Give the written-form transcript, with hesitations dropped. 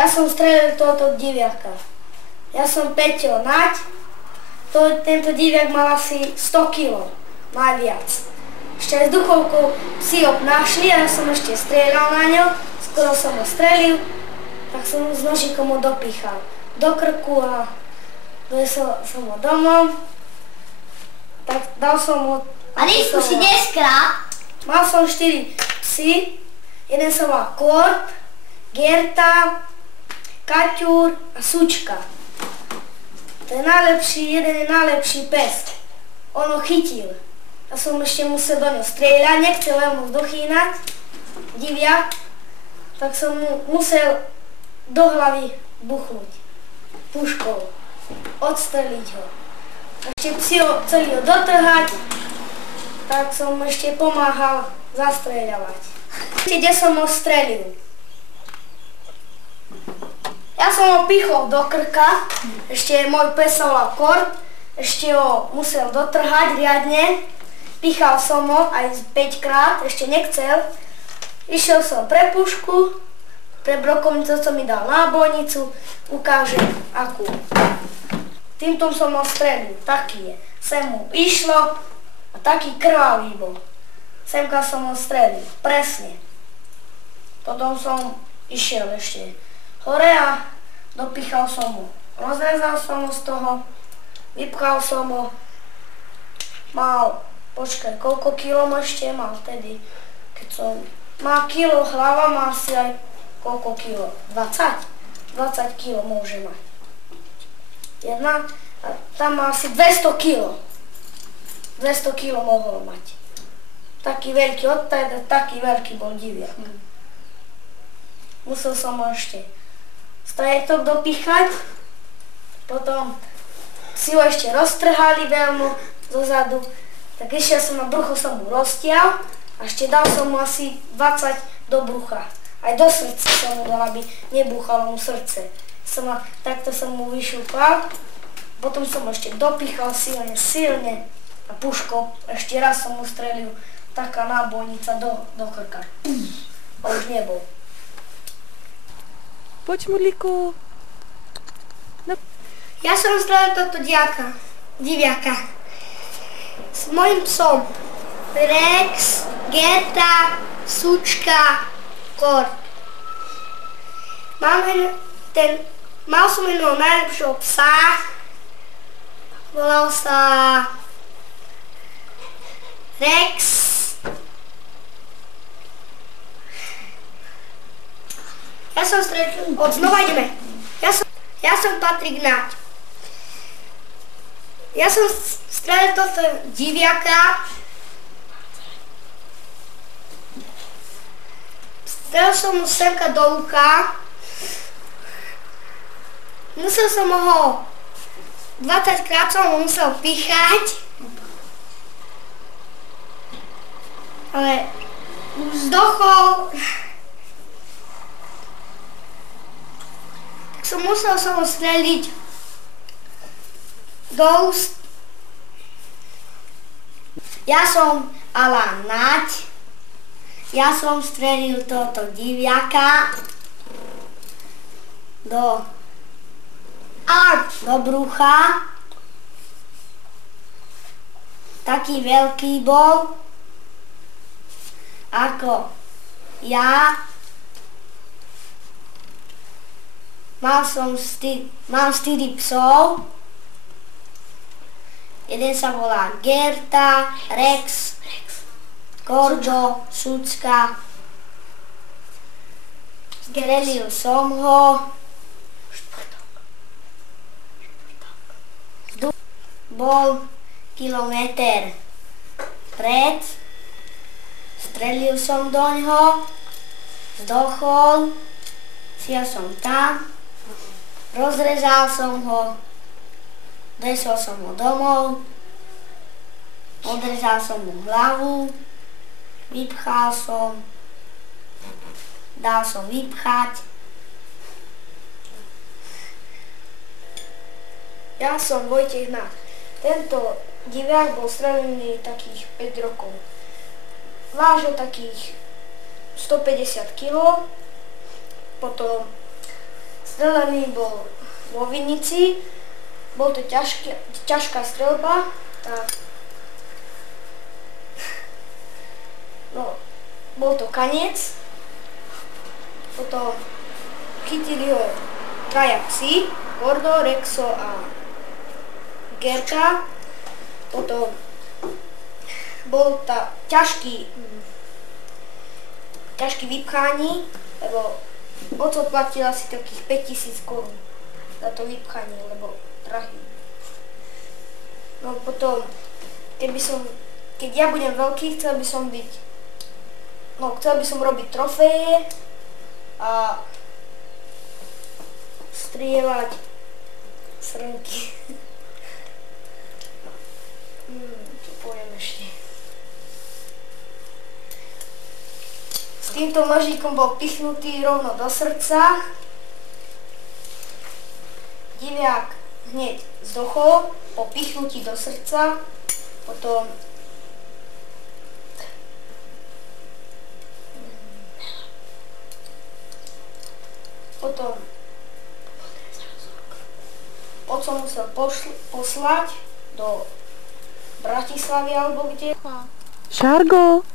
Ja som strelil tohoto diviaka. Ja som Peťo Naď. Tento diviak mal asi 100 kg, najviac. Ešte aj s duchovkou si ho našli a ja som ešte strieľal na ňo. Skoro som ho strelil, tak som s nožikom ho dopíchal do krku a donesol som ho domov. Tak dal som ho... A risku si dneskrát? Mal som 4 psy. Jeden som mal Kort, Gerta, Kaťúr a Sučka. Jeden je najlepší pes. On ho chytil. Ja som ešte musel do ňo strieľať, nechcel mu dochýnať, diviak, tak som mu musel do hlavy buchnúť puškou, odstreliť ho. Ešte si ho chceli dotrhať, tak som ešte pomáhal zastrieľavať. Kde som ho strelil. Ja som ho pichol do krka, ešte môj pes sa volal Kort, ešte ho musel dotrhať riadne. Pichal som ho aj 5 krát, ešte nechcel. Išiel som pre pušku, pre brokovnicu som mi dal nábojnicu, ukážem akú. Týmto som ho strelil, taký je. Sem mu išlo a taký krvavý bol. Semka som ho strelil, presne. Potom som išiel ešte hore a dopichal som ho. Rozrezal som ho z toho, vypchal som ho. Mal, počkaj, koľko kilo ešte mal vtedy, keď som... Má kilo hlava, má asi aj koľko kilo? 20? 20 kilo môže mať. Jedna, a tam má asi 200 kilo. 200 kilo mohol mať. Taký veľký, odtedy taký veľký bol diviak. Musel som ho ešte stajetok dopíchať, potom si ho ešte roztrhali veľmi zozadu, tak išiel som na brucho, som mu roztial a ešte dal som mu asi 20 do brucha. Aj do srdca som mu dal, aby nebúchalo mu srdce. Takto som mu vyšúpal, potom som ho ešte dopíchal silne a puškou ešte raz som mu strelil taká nábojnica do krka. A už nebol. Poď, Mudlíku. No. Ja som strelil toto diviaka. S mojím psom. Rex, Gerta, Sučka, Kort. Mal som jedného najlepšieho psa. Volal sa Rex. Ja som strelil, znova ideme. Ja som Patrik Naď. Ja som strelil toto diviaka. Strelil som mu semka do ucha. Musel som ho 20 krát som ho musel píchať. Ale vzdochol. Musel som ho streliť do úst. Ja som Alan Naď. Ja som strelil tohoto diviaka do brucha. Taký veľký bol ako ja. Mám 4 psov. Jeden sa volá Gerta, Rex, Gordo, Sučka. Strelil som ho. Bol kilometr pred. Strelil som do ňoho. Zdochol. Šiel som tam. Rozrezal som ho, donesol som ho domov, odrezal som mu hlavu, vypchal som, dal som vypchať. Ja som Vojtech Naď. Tento diviak bol strelený takých 5 rokov. Vážil takých 150 kg, potom Strelený bol vo Vinici, bol to ťažká streľba, tak no, bol to kaniec, potom chytili ho traja psi, Gordo, Rexo a Gerka, potom bol ťažký vypchání, lebo oco platil asi takých 5 000 korún za to vypchanie, lebo drahý. No potom, keď ja budem veľký, chcel by som robiť trofeje a strieľať srnky. Čo poviem ešte? S týmto nožíkom bol pichnutý rovno do srdca. Diviak hneď zdochol po pichnutí do srdca. Potom otco musel poslať do Bratislavy alebo kde. Šargo!